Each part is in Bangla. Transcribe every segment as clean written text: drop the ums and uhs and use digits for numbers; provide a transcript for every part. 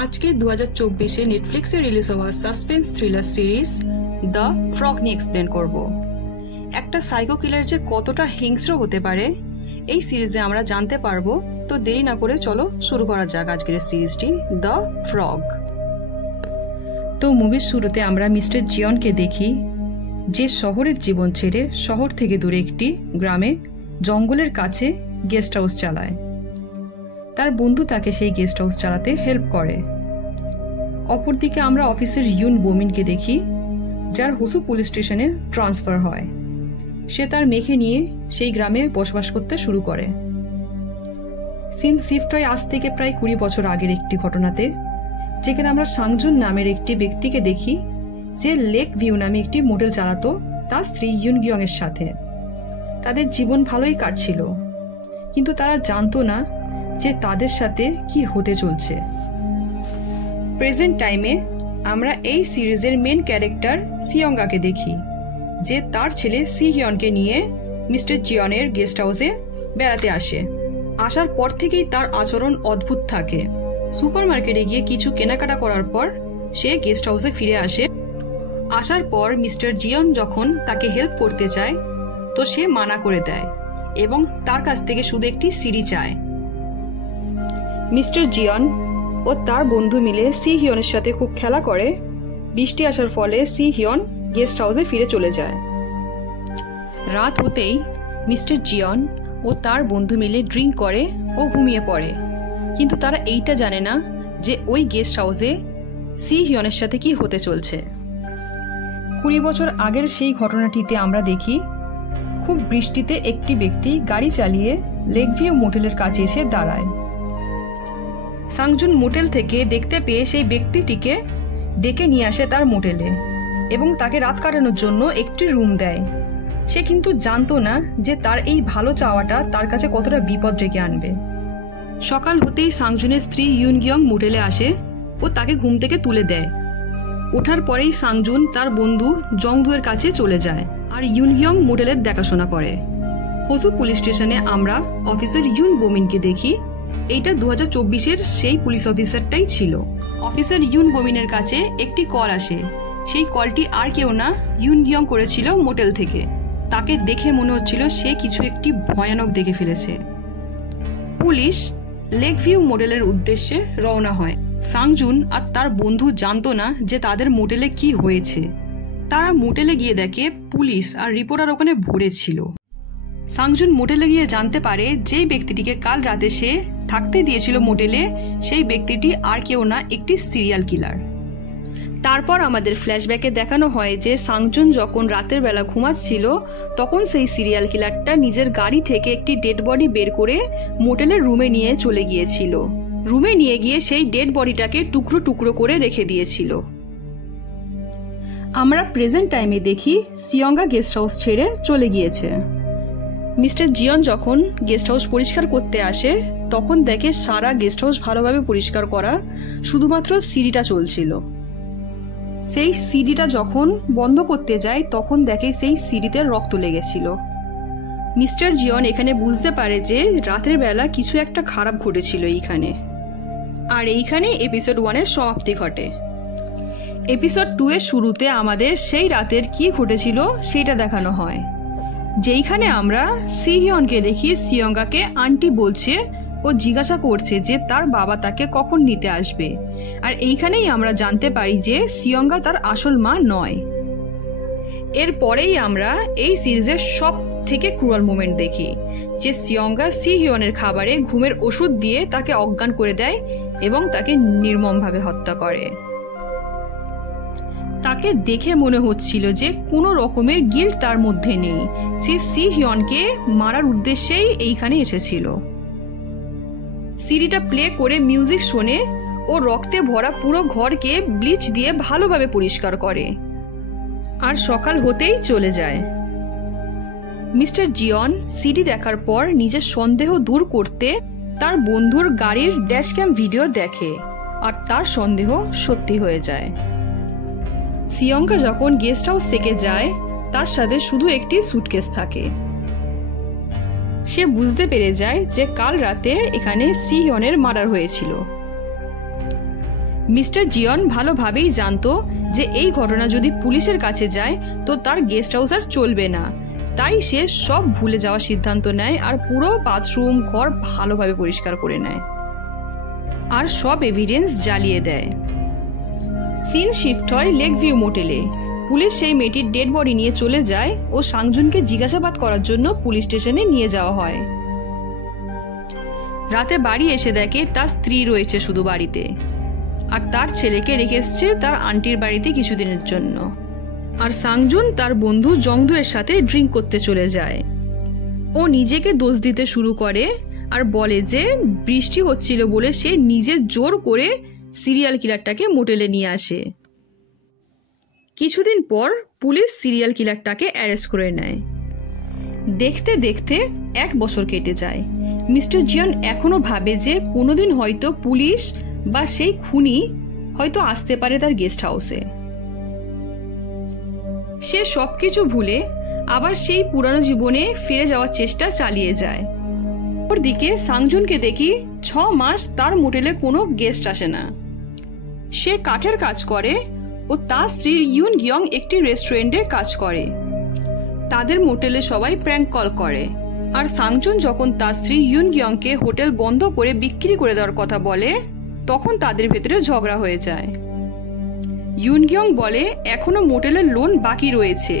আজকে 2024-এ নেটফ্লিক্সে রিলিজ হওয়া suspense thriller series the frog নিয়ে এক্সপ্লেন করব। একটা সাইকো কিলার যে কতটা হিংস্র হতে পারে এই সিরিজে আমরা জানতে পারবো। তো দেরি না করে চলো শুরু করা যাক আজকের সিরিজটি দ্য ফ্রগ। তো মুভির শুরুতে আমরা মিস্টার জিয়নকে দেখি, যে শহরের জীবন ছেড়ে শহর থেকে দূরে একটি গ্রামে জঙ্গলের কাছে গেস্ট হাউস চালায়। তার বন্ধু তাকে সেই গেস্ট হাউস চালাতে হেল্প করে। অপরদিকে আমরা অফিসার ইউন বোমিনকে দেখি, যার হোসু পুলিশ স্টেশনে ট্রান্সফার হয়। সে তার মেয়েকে নিয়ে সেই গ্রামে বসবাস করতে শুরু করে। সিন শিফট হয় আজ থেকে প্রায় 20 বছর আগের একটি ঘটনাতে, যেখানে আমরা সাংজুন নামের একটি ব্যক্তিকে দেখি, যে লেক ভিউ নামে একটি মোটেল চালাতো তার স্ত্রী ইউন গিয়ং এর সাথে। তাদের জীবন ভালোই কাটছিল, কিন্তু তারা জানতো না যে তাদের সাথে কি হতে চলছে। প্রেজেন্ট টাইমে আমরা এই সিরিজের মেন ক্যারেক্টার সিয়ঙ্গাকে দেখি, যে তার ছেলে সিহিয়নকে নিয়ে মিস্টার জিয়নের গেস্ট হাউসে বেড়াতে আসে। আসার পর থেকেই তার আচরণ অদ্ভুত থাকে। সুপার মার্কেটে গিয়ে কিছু কেনাকাটা করার পর সে গেস্ট হাউসে ফিরে আসে। আসার পর মিস্টার জিয়ন যখন তাকে হেল্প করতে চায় তো সে মানা করে দেয় এবং তার কাছ থেকে শুধু একটি সিঁড়ি চায়। মিস্টার জিয়ন ও তার বন্ধু মিলে সিহিয়নের সাথে খুব খেলা করে। বৃষ্টি আসার ফলে সিহিয়ন গেস্ট হাউসে ফিরে চলে যায়। রাত হতেই মিস্টার জিয়ন ও তার বন্ধু মিলে ড্রিঙ্ক করে ও ঘুমিয়ে পড়ে, কিন্তু তারা এইটা জানে না যে ওই গেস্ট হাউসে সিহিয়নের সাথে কি হতে চলছে। 20 বছর আগের সেই ঘটনাটিতে আমরা দেখি, খুব বৃষ্টিতে একটি ব্যক্তি গাড়ি চালিয়ে লেক ভিউ মোটেলের কাছে এসে দাঁড়ায়। সাংজুন মোটেল থেকে দেখতে পেয়ে সেই ব্যক্তিটিকে ডেকে নিয়ে আসে তার মোটেলে এবং তাকে রাত কাটানোর জন্য একটি রুম দেয়। সে কিন্তু জানতো না যে তার এই ভালো চাওয়াটা তার কাছে কতটা বিপদ ডেকে আনবে। সকাল হতেই সাংজুনের স্ত্রী ইউন গিয়ং মোটেলে আসে ও তাকে ঘুম থেকে তুলে দেয়। ওঠার পরেই সাংজুন তার বন্ধু জংদুয়ের কাছে চলে যায় আর ইউন গিয়ং মোটেলের দেখাশোনা করে। হোসু পুলিশ স্টেশনে আমরা অফিসার ইউন বোমিনকে দেখি। এইটা 2024-এর সেই পুলিশ অফিসারটাই ছিল। অফিসার ইউন বোমিনের কাছে একটি কল আসে। সেই কলটি আর কেউ না, ইউন গিয়ং করেছিল মোটেল থেকে। তাকে দেখে মনে হচ্ছিল সে কিছু একটি ভয়ানক দেখে ফেলেছে। পুলিশ লেক ভিউ মোটেলের উদ্দেশ্যে রওনা হয়। সাংজুন আর তার বন্ধু জানতো না যে তাদের মোটেলে কি হয়েছে। তারা মোটেলে গিয়ে দেখে পুলিশ আর রিপোর্টার ওখানে ভরে ছিল। সাংজুন মোটেলে গিয়ে জানতে পারে যে ব্যক্তিটিকে কাল রাতে সে থাকতে দিয়েছিল মোটেলে, সেই ব্যক্তিটি আর কেউ না, একটি সিরিয়াল কিলার। তারপর আমাদের ফ্ল্যাশব্যাকে দেখানো হয় যে সাংজুন যখন রাতের বেলা ঘুমাচ্ছিল তখন সেই সিরিয়াল কিলারটা নিজের গাড়ি থেকে একটি ডেড বডি বের করে মোটেলের রুমে নিয়ে চলে গিয়েছিল। রুমে নিয়ে গিয়ে সেই ডেড বডিটাকে টুকরো টুকরো করে রেখে দিয়েছিল। আমরা প্রেজেন্ট টাইমে দেখি সিয়ঙ্গা গেস্ট হাউস ছেড়ে চলে গিয়েছে। মিস্টার জিয়ন যখন গেস্ট হাউস পরিষ্কার করতে আসে তখন দেখে সারা গেস্ট হাউস ভালোভাবে পরিষ্কার করা, শুধুমাত্র সিঁড়িটা চলছিল। সেই সিঁড়িটা যখন বন্ধ করতে যায় তখন দেখে সেই সিঁড়িতে রক্ত লেগেছিল। মিস্টার জিয়ন এখানে বুঝতে পারে যে রাতের বেলা কিছু একটা খারাপ ঘটেছিল এইখানে। আর এইখানে এপিসোড 1-এর সমাপ্তি ঘটে। এপিসোড 2-এর শুরুতে আমাদের সেই রাতের কি ঘটেছিল সেটা দেখানো হয়, যেইখানে আমরা সিহিয়নকে দেখি সিয়ঙ্গাকে আন্টি বলছে ও জিজ্ঞাসা করছে যে তার বাবা তাকে কখন নিতে আসবে। আর এইখানেই আমরা জানতে পারি যে সিয়ঙ্গা তার আসল মা নয়। এরপরেই আমরা এই সিরিজের সব থেকে ক্রুয়াল মোমেন্ট দেখি, যে সিয়ঙ্গা সিহিয়নের খাবারে ঘুমের ওষুধ দিয়ে তাকে অজ্ঞান করে দেয় এবং তাকে নির্মমভাবে হত্যা করে। তাকে দেখে মনে হচ্ছিল যে কোনো রকমের গিল্ট তার মধ্যে নেই, সে সিহিয়নকে মারার উদ্দেশ্যেই এইখানে এসেছিল। সিডিটা প্লে করে মিউজিক শোনে ও রক্তে ভরা পুরো ঘরকে ব্লিচ দিয়ে ভালোভাবে পরিষ্কার করে আর সকাল হতেই চলে যায়। মিস্টার জিয়ন সিডি দেখার পর নিজের সন্দেহ দূর করতে তার বন্ধুর গাড়ির ড্যাশ ক্যাম ভিডিও দেখে আর তার সন্দেহ সত্যি হয়ে যায়। সিয়ঙ্গা যখন গেস্ট হাউস থেকে যায় তার সাথে শুধু একটি সুটকেস থাকে। সে বুঝতে পেরে যায় যে কাল রাতে এখানে সিহিয়নের মার্ডার হয়েছিল। মিস্টার জিয়ন ভালোভাবেই জানতো যে এই ঘটনা যদি পুলিশের কাছে যায় তো তার গেস্ট হাউস আর চলবে না, তাই সে সব ভুলে যাওয়ার সিদ্ধান্ত নেয় আর পুরো বাথরুম ঘর ভালোভাবে পরিষ্কার করে নেয় আর সব এভিডেন্স জ্বালিয়ে দেয়। সিন শিফট হয় লেক ভিউ মোটেলে। পুলিশ সেই মেয়েটির ডেড বডি নিয়ে চলে যায় ও সাংজুনকে জিজ্ঞাসাবাদ করার জন্য পুলিশ স্টেশনে নিয়ে যাওয়া হয়। রাতে বাড়ি এসে দেখে তার স্ত্রী রয়েছে শুধু বাড়িতে, আর তার ছেলেকে রেখে এসছে তার আন্টির বাড়িতে কিছুদিনের জন্য। আর সাংজুন তার বন্ধু জংদুয়ের সাথে ড্রিঙ্ক করতে চলে যায়। ও নিজেকে দোষ দিতে শুরু করে আর বলে যে বৃষ্টি হচ্ছিল বলে সে নিজে জোর করে সিরিয়াল কিলারটাকে মোটেলে নিয়ে আসে। কিছুদিন পর পুলিশ সিরিয়াল কিলারটাকে অ্যারেস্ট করে নেয়। দেখতে দেখতে 1 বছর কেটে যায়। মিস্টার জিয়ন এখনো ভাবে যে কোনোদিন হয়তো পুলিশ বা সেই খুনি হয়তো আসতে পারে তার গেস্ট হাউসে। সে সবকিছু ভুলে আবার সেই পুরানো জীবনে ফিরে যাওয়ার চেষ্টা চালিয়ে যায়। অপরদিকে সাংজুনকে দেখি 6 মাস তার মোটেলে কোনো গেস্ট আসে না। সে কাঠের কাজ করে ও তার স্ত্রী ইউন গিয়ং একটি রেস্টুরেন্টে কাজ করে। তাদের মোটেলে সবাই প্র্যাঙ্ক কল করে, আর সাংজুন যখন তার স্ত্রী ইউন গিয়ংকে হোটেল বন্ধ করে বিক্রি করে দেওয়ার কথা বলে তখন তাদের ভেতরে ঝগড়া হয়ে যায়। ইউন গিয়ং বলে এখনো মোটেলের লোন বাকি রয়েছে,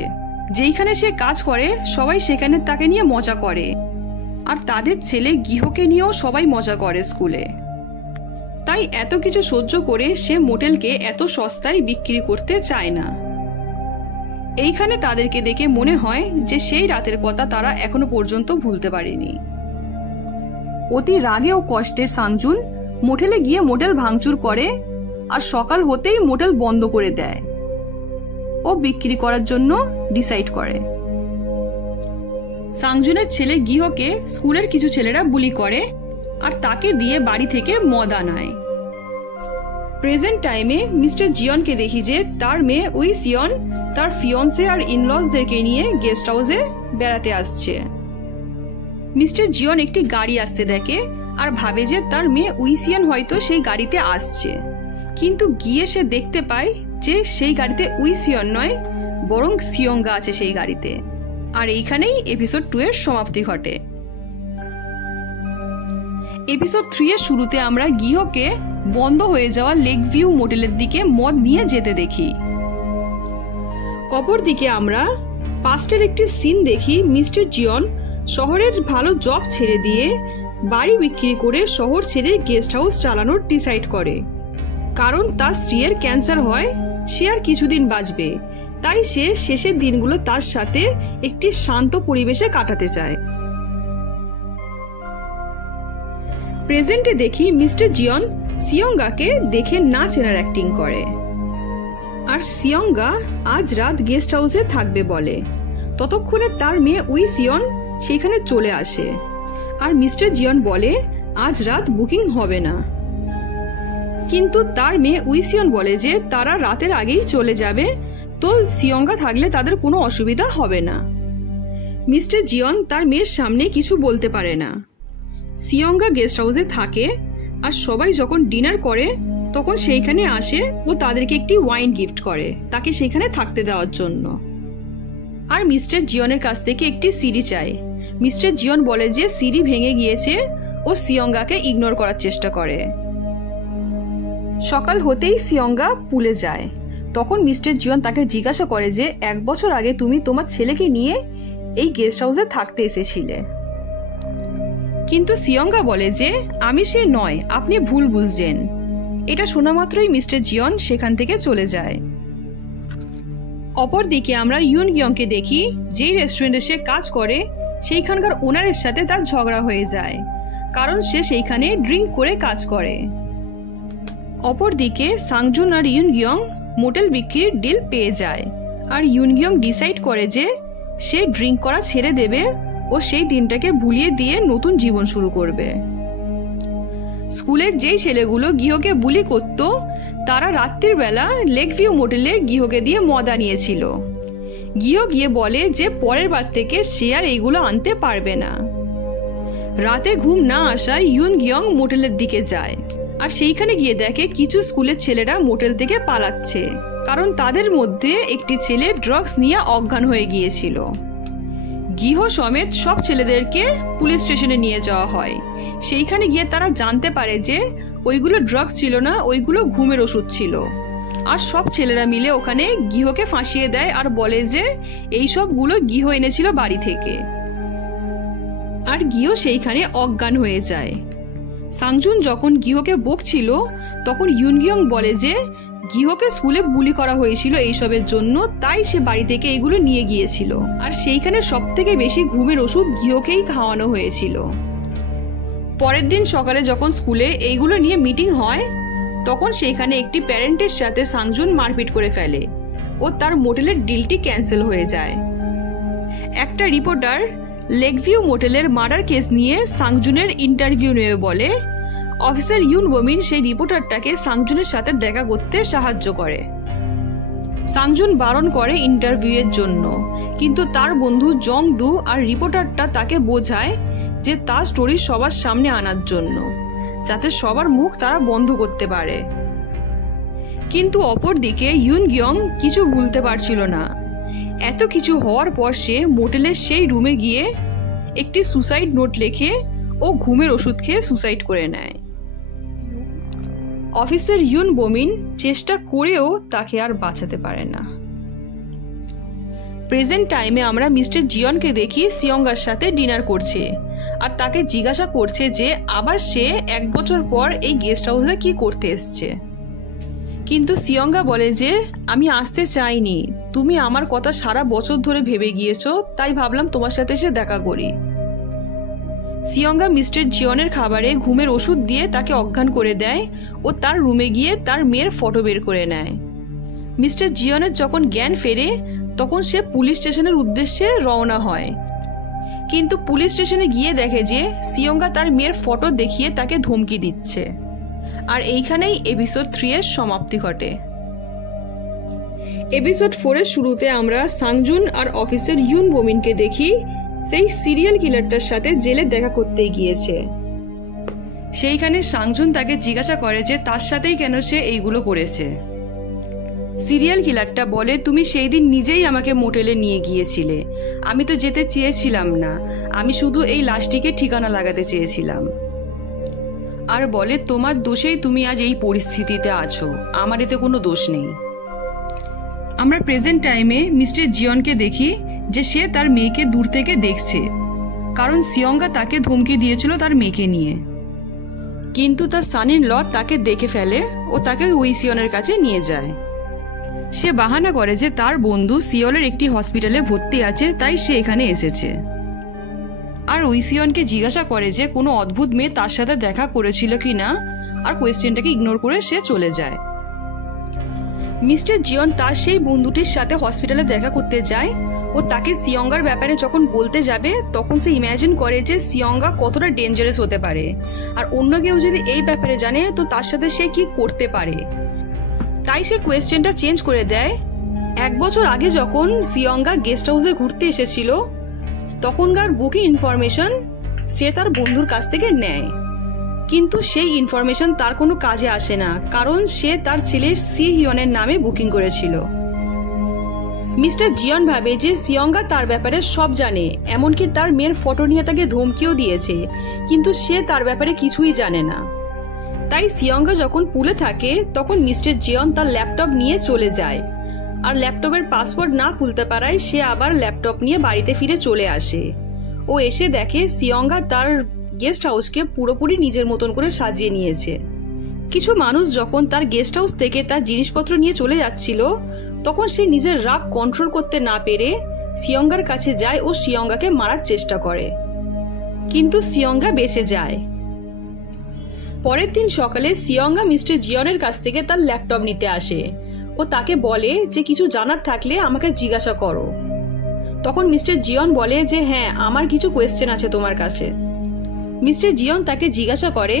যেইখানে সে কাজ করে সবাই সেখানে তাকে নিয়ে মজা করে, আর তাদের ছেলে গিহকে নিয়েও সবাই মজা করে স্কুলে। তাই এত কিছু সহ্য করে সে মোটেলকে এত সস্তায় বিক্রি করতে চায় না। এইখানে তাদেরকে দেখে মনে হয় যে সেই রাতের কথা তারা এখনো পর্যন্ত ভুলতে পারেনি। অতি রাগে ও কষ্টে সাংজুন মোটেলে গিয়ে মোটেল ভাঙচুর করে আর সকাল হতেই মোটেল বন্ধ করে দেয়। ও বিক্রি করার জন্য ডিসাইড করে। সাংজুনের ছেলে গিহকে স্কুলের কিছু ছেলেরা বুলি করে আর তাকে দিয়ে বাড়ি থেকে মদ আনায়। প্রেজেন্ট টাইমে মিস্টার জিয়নকে দেখি যে তার মেয়ে উই সিয়ন তার ফিয়ন্সে আর ইনলসদেরকে নিয়ে গেস্ট হাউসে বেড়াতে আসছে। মিস্টার জিয়ন একটি গাড়ি আসতে দেখে আর ভাবে যে তার মেয়ে উই সিয়ন হয়তো সেই গাড়িতে আসছে, কিন্তু গিয়ে সে দেখতে পায় যে সেই গাড়িতে উই সিয়ন নয় বরং সিয়ঙ্গা আছে সেই গাড়িতে। আর এইখানেই এপিসোড 2 এর সমাপ্তি ঘটে। এপিসোড 3 এর শুরুতে আমরা গিহকে বন্ধ হয়ে যাওয়া লেক ভিউ মোটেলের দিকে মদ নিয়ে যেতে দেখি। অপরদিকে আমরা পাস্টের একটি সিন দেখি মিস্টার জিয়ন শহরের ভালো জব ছেড়ে দিয়ে বাড়ি বিক্রি করে শহর ছেড়ে গেস্ট হাউস চালানোর ডিসাইড করে, কারণ তার স্ত্রীর ক্যান্সার হয়, সে আর কিছুদিন বাঁচবে, তাই সে শেষের দিনগুলো তার সাথে একটি শান্ত পরিবেশে কাটাতে চায়। প্রেজেন্টে দেখি মিস্টার জিয়ন সিয়ঙ্গাকে দেখে না চেনার অ্যাক্টিং করে, আর সিয়ঙ্গা আজ রাত গেস্ট হাউসে থাকবে বলে। ততক্ষণে তার মেয়ে উই সিয়ন সেখানে চলে আসে, আর মিস্টার জিয়ন বলে আজ রাত বুকিং হবে না, কিন্তু তার মেয়ে উই সিয়ন বলে যে তারা রাতের আগেই চলে যাবে, তো সিয়ঙ্গা থাকলে তাদের কোনো অসুবিধা হবে না। মিস্টার জিয়ন তার মেয়ের সামনে কিছু বলতে পারে না। সিয়ঙ্গা গেস্ট হাউসে থাকে, আর সবাই যখন ডিনার করে তখন সেইখানে আসে ও তাদেরকে একটি ওয়াইন গিফট করে তাকে সেখানে থাকতে দেওয়ার জন্য। আর মিস্টার জিয়নের কাছ থেকে একটি সিডি চায়। মিস্টার জিয়ন বলে যে সিডি ভেঙে গিয়েছে ও সিয়ঙ্গাকে ইগনোর করার চেষ্টা করে। সকাল হতেই সিয়ঙ্গা পুলে যায়। তখন মিস্টার জিয়ন তাকে জিজ্ঞাসা করে যে 1 বছর আগে তুমি তোমার ছেলেকে নিয়ে এই গেস্ট হাউসে থাকতে এসেছিলে, কিন্তু সিয়ঙ্গা বলে যে আমি সে নয়, আপনি ভুল বুঝছেন। এটা শোনা মাত্রই মিস্টার জিয়ন সেখান থেকে চলে যায়। অপরদিকে আমরা ইউন গিয়ংকে দেখি, যেই রেস্টুরেন্টে সে কাজ করে সেইখানকার ওনারের সাথে তার ঝগড়া হয়ে যায়, কারণ সে সেইখানে ড্রিঙ্ক করে কাজ করে। অপরদিকে সাংজুন আর ইউন গিয়ং মোটেল বিক্রির ডিল পেয়ে যায়, আর ইউন গিয়ং ডিসাইড করে যে সে ড্রিঙ্ক করা ছেড়ে দেবে ও সেই দিনটাকে ভুলিয়ে দিয়ে নতুন জীবন শুরু করবে। স্কুলের যেই ছেলেগুলো গিহকে বুলি করত তারা রাত্রির বেলা লেক ভিউ মোটেলে গিহকে দিয়ে মদ আনিয়েছিল। গিহ গিয়ে বলে যে পরের বার থেকে সে আর এইগুলো আনতে পারবে না। রাতে ঘুম না আসায় ইউন গিয়ং মোটেলের দিকে যায়, আর সেইখানে গিয়ে দেখে কিছু স্কুলের ছেলেরা মোটেল থেকে পালাচ্ছে, কারণ তাদের মধ্যে একটি ছেলে ড্রাগস নিয়ে অজ্ঞান হয়ে গিয়েছিল। গৃহ সমেত সব ছেলেদেরকে পুলিশ স্টেশনে নিয়ে যাওয়া হয়। সেইখানে গিয়ে তারা জানতে পারে যে ওইগুলো ড্রাগস ছিল না, ওইগুলো ঘুমের ওষুধ ছিল। আর সব ছেলেরা মিলে ওখানে গৃহকে ফাঁসিয়ে দেয় আর বলে যে এই সবগুলো গৃহ এনেছিল বাড়ি থেকে। আর গৃহ সেইখানে অজ্ঞান হয়ে যায়। সাংজুন যখন গৃহকে বকছিল তখন ইউনগিয়ং বলে যে গৃহকে স্কুলে বুলি করা হয়েছিল এইসবের জন্য, তাই সে বাড়ি থেকে এইগুলো নিয়ে গিয়েছিল। আর সেইখানে সব থেকে বেশি ঘুমের ওষুধ গৃহকেই খাওয়ানো হয়েছিল। পরের দিন সকালে যখন স্কুলে এইগুলো নিয়ে মিটিং হয় তখন সেইখানে একটি প্যারেন্টের সাথে সাংজুন মারপিট করে ফেলে ও তার মোটেলের ডিলটি ক্যান্সেল হয়ে যায়। একটা রিপোর্টার লেকভিউ মোটেলের মার্ডার কেস নিয়ে সাংজুনের ইন্টারভিউ নেবে বলে অফিসার ইউন বোমিন সেই রিপোর্টারটাকে সাংজুনের সাথে দেখা করতে সাহায্য করে। সাংজুন বারণ করে ইন্টারভিউয়ের জন্য, কিন্তু তার বন্ধু জং দু আর রিপোর্টারটা তাকে বোঝায় যে তার স্টোরি সবার সামনে আনার জন্য, যাতে সবার মুখ তারা বন্ধ করতে পারে। কিন্তু অপরদিকে ইউনগিয়ং কিছু ভুলতে পারছিল না। এত কিছু হওয়ার পর সে মোটেলের সেই রুমে গিয়ে একটি সুসাইড নোট লেখে ও ঘুমের ওষুধ খেয়ে সুসাইড করে নেয়। অফিসার ইউন বোমিন চেষ্টা করেও তাকে আর বাঁচাতে পারে না। প্রেজেন্ট টাইমে আমরা মিস্টার জিয়নকে দেখি সিয়ঙ্গার সাথে ডিনার করছে আর তাকে জিজ্ঞাসা করছে যে আবার সে 1 বছর পর এই গেস্ট হাউসে কি করতে এসছে। কিন্তু সিয়ঙ্গা বলে যে আমি আসতে চাইনি, তুমি আমার কথা সারা বছর ধরে ভেবে গিয়েছো, তাই ভাবলাম তোমার সাথে এসে দেখা করি। সিয়ঙ্গা মিস্টার জিয়নের খাবারে ঘুমের ওষুধ দিয়ে তাকে অজ্ঞান করে দেয় ও তার রুমে গিয়ে তার মেয়ের ফটো বের করে নেয়। মিস্টার জিয়নের যখন জ্ঞান ফেরে তখন সে পুলিশ স্টেশনের উদ্দেশ্যে রওনা হয়, কিন্তু পুলিশ স্টেশনে গিয়ে দেখে যে সিয়ঙ্গা তার মেয়ের ফটো দেখিয়ে তাকে ধমকি দিচ্ছে। আর এইখানেই এপিসোড 3 এর সমাপ্তি ঘটে। এপিসোড 4 এর শুরুতে আমরা সাংজুন আর অফিসার ইউন বোমিনকে দেখি সেই সিরিয়াল কিলারটার সাথে জেলে দেখা করতে গিয়েছে। সেইখানে সাংজুন তাকে জিজ্ঞাসা করে যে তার সাথেই কেন সে এইগুলো করেছে। সিরিয়াল কিলারটা বলে তুমি সেই দিন নিজেই আমাকে মোটেলে নিয়ে গিয়েছিলে, আমি তো যেতে চেয়েছিলাম না, আমি শুধু এই লাশটিকে ঠিকানা লাগাতে চেয়েছিলাম। আর বলে তোমার দোষেই তুমি আজ এই পরিস্থিতিতে আছো, আমার এতে কোনো দোষ নেই। আমরা প্রেজেন্ট টাইমে মিস্টার জিয়নকে দেখি যে সে তার মেয়েকে দূর থেকে দেখছে, কারণ সিয়ঙ্গা তাকে ধমকি দিয়েছিল তার মেয়েকে নিয়ে। কিন্তু তার সান ইন ল তাকে দেখে ফেলে ও তাকে উইসিয়নের কাছে নিয়ে যায়। সে বাহানা করে যে তার বন্ধু সিওলের একটি হসপিটালে ভর্তি আছে, তাই সে এখানে এসেছে। আর উইসিয়নকে জিজ্ঞাসা করে যে কোনো অদ্ভুত মেয়ে তার সাথে দেখা করেছিল কি না, আর কোয়েশ্চেনটাকে ইগনোর করে সে চলে যায়। মিস্টার জিয়ন তার সেই বন্ধুটির সাথে হসপিটালে দেখা করতে যায় ও তাকে সিয়ঙ্গার ব্যাপারে যখন বলতে যাবে তখন সে ইমাজিন করে যে সিয়ঙ্গা কতটা ডেঞ্জারাস হতে পারে, আর অন্য কেউ যদি এই ব্যাপারে জানে তো তার সাথে সে কি করতে পারে। তাই সে কোয়েশ্চেনটা চেঞ্জ করে দেয়। 1 বছর আগে যখন সিয়ঙ্গা গেস্ট হাউসে ঘুরতে এসেছিল তখনকার বুকিং ইনফরমেশন সে তার বন্ধুর কাছ থেকে নেয়, কিন্তু সেই ইনফরমেশন তার কোনো কাজে আসে না, কারণ সে তার ছেলে সি হিয়নের নামে বুকিং করেছিল। মিস্টার জিয়ন ভাবে যে সিয়ঙ্গা তার ব্যাপারে সব জানে, এমনকি তার মেয়ের ফটো নিয়ে তাকে ধমকিও দিয়েছে, কিন্তু সে তার ব্যাপারে কিছুই জানে না। তাই সিয়ঙ্গা যখন পুলে থাকে তখন মিস্টার জিয়ন তার ল্যাপটপ নিয়ে চলে যায়, আর ল্যাপটপের পাসওয়ার্ড না খুলতে পারায় সে আবার ল্যাপটপ নিয়ে বাড়িতে ফিরে চলে আসে। ও এসে দেখে সিয়ঙ্গা তার গেস্ট হাউসকে পুরোপুরি নিজের মতন করে সাজিয়ে নিয়েছে। কিছু মানুষ যখন তার গেস্ট হাউস থেকে তার জিনিসপত্র নিয়ে চলে যাচ্ছিল তখন সে নিজের রাগ কন্ট্রোল করতে না পেরে সিয়ঙ্গার কাছে যায় ও সিয়ঙ্গাকে মারার চেষ্টা করে, কিন্তু সিয়ঙ্গা বেঁচে যায়। পরের দিন সকালে সিয়ঙ্গা মিস্টার জিয়নের কাছ থেকে তার ল্যাপটপ নিতে আসে ও তাকে বলে যে কিছু জানার থাকলে আমাকে জিজ্ঞাসা করো। তখন মিস্টার জিয়ন বলে যে হ্যাঁ, আমার কিছু কোয়েশ্চেন আছে তোমার কাছে। মিস্টার জিয়ন তাকে জিজ্ঞাসা করে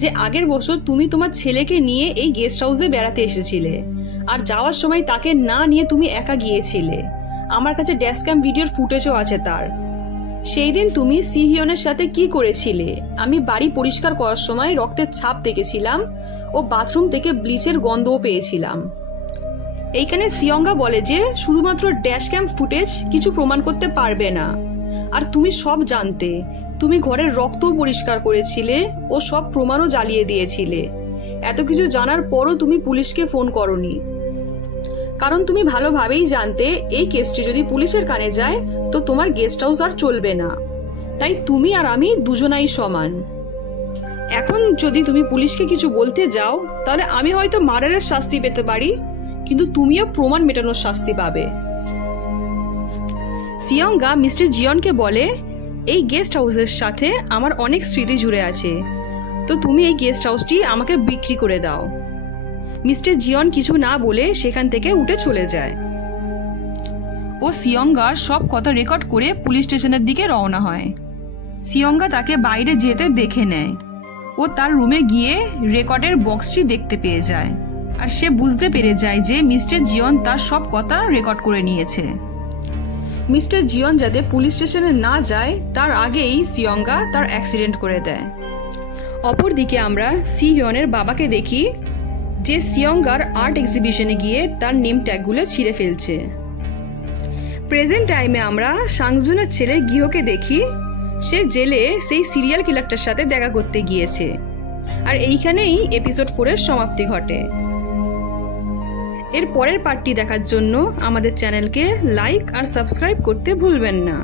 যে আগের বছর তুমি তোমার ছেলেকে নিয়ে এই গেস্ট হাউসে বেড়াতে এসেছিলে, আর যাওয়ার সময় তাকে না নিয়ে তুমি একা গিয়েছিলে। আমার কাছে ড্যাশক্যাম ভিডিওর ফুটেজও আছে তার। সেই দিন তুমি সিহিয়নের সাথে কি করেছিলে? আমি বাড়ি পরিষ্কার করার সময় রক্তের ছাপ দেখেছিলাম, ও বাথরুম থেকে ব্লিচের গন্ধও পেয়েছিলাম। এইখানে সিয়ঙ্গা বলে যে শুধুমাত্র ড্যাশ ক্যাম ফুটেজ কিছু প্রমাণ করতে পারবে না, আর তুমি সব জানতে, তুমি ঘরের রক্তও পরিষ্কার করেছিলে ও সব প্রমাণও জ্বালিয়ে দিয়েছিলে। এত কিছু জানার পরও তুমি পুলিশকে ফোন করনি, কারণ তুমি ভালোভাবেই জানতে এই কেসটি যদি পুলিশের কানে যায় তো তোমার গেস্ট হাউস আর চলবে না। তাই তুমি আর আমি দুজনাই সমান। এখন যদি তুমি পুলিশকে কিছু বলতে যাও তাহলে আমি হয়তো মার্ডারের শাস্তি পেতে পারি, কিন্তু তুমিও প্রমাণ মেটানোর শাস্তি পাবে। সিয়ঙ্গা মিস্টার জিয়নকে বলে, এই গেস্ট হাউসের সাথে আমার অনেক স্মৃতি জুড়ে আছে, তো তুমি এই গেস্ট হাউসটি আমাকে বিক্রি করে দাও। মিস্টার জিয়ন কিছু না বলে সেখান থেকে উঠে চলে যায়। ও সিয়ঙ্গার সব কথা রেকর্ড করে পুলিশ স্টেশনের দিকে রওনা হয়। সিয়ঙ্গা তাকে বাইরে যেতে দেখে নেয়। ও তার রুমে গিয়ে রেকর্ডের বক্সটি দেখতে পেয়ে যায়, আর সে বুঝতে পেরে যায় যে মিস্টার জিয়ন তার সব কথা রেকর্ড করে নিয়েছে। মিস্টার জিয়ন যাতে পুলিশ স্টেশনে না যায় তার আগেই সিয়ঙ্গা তার অ্যাক্সিডেন্ট করে দেয়। অপরদিকে আমরা সিয়নের বাবাকে দেখি যে সিয়ঙ্গার আর্ট এক্সিবিশনে গিয়ে তার নেম ট্যাগগুলো ছিঁড়ে ফেলছে। প্রেজেন্ট টাইমে আমরা সাংজুনের ছেলে গিহোকে দেখি, সে জেলে সেই সিরিয়াল কিলারটার সাথে দেখা করতে গিয়েছে। আর এইখানেই এপিসোড 4-এর সমাপ্তি ঘটে। এর পরের পার্টটি দেখার জন্য আমাদের চ্যানেলকে লাইক আর সাবস্ক্রাইব করতে ভুলবেন না।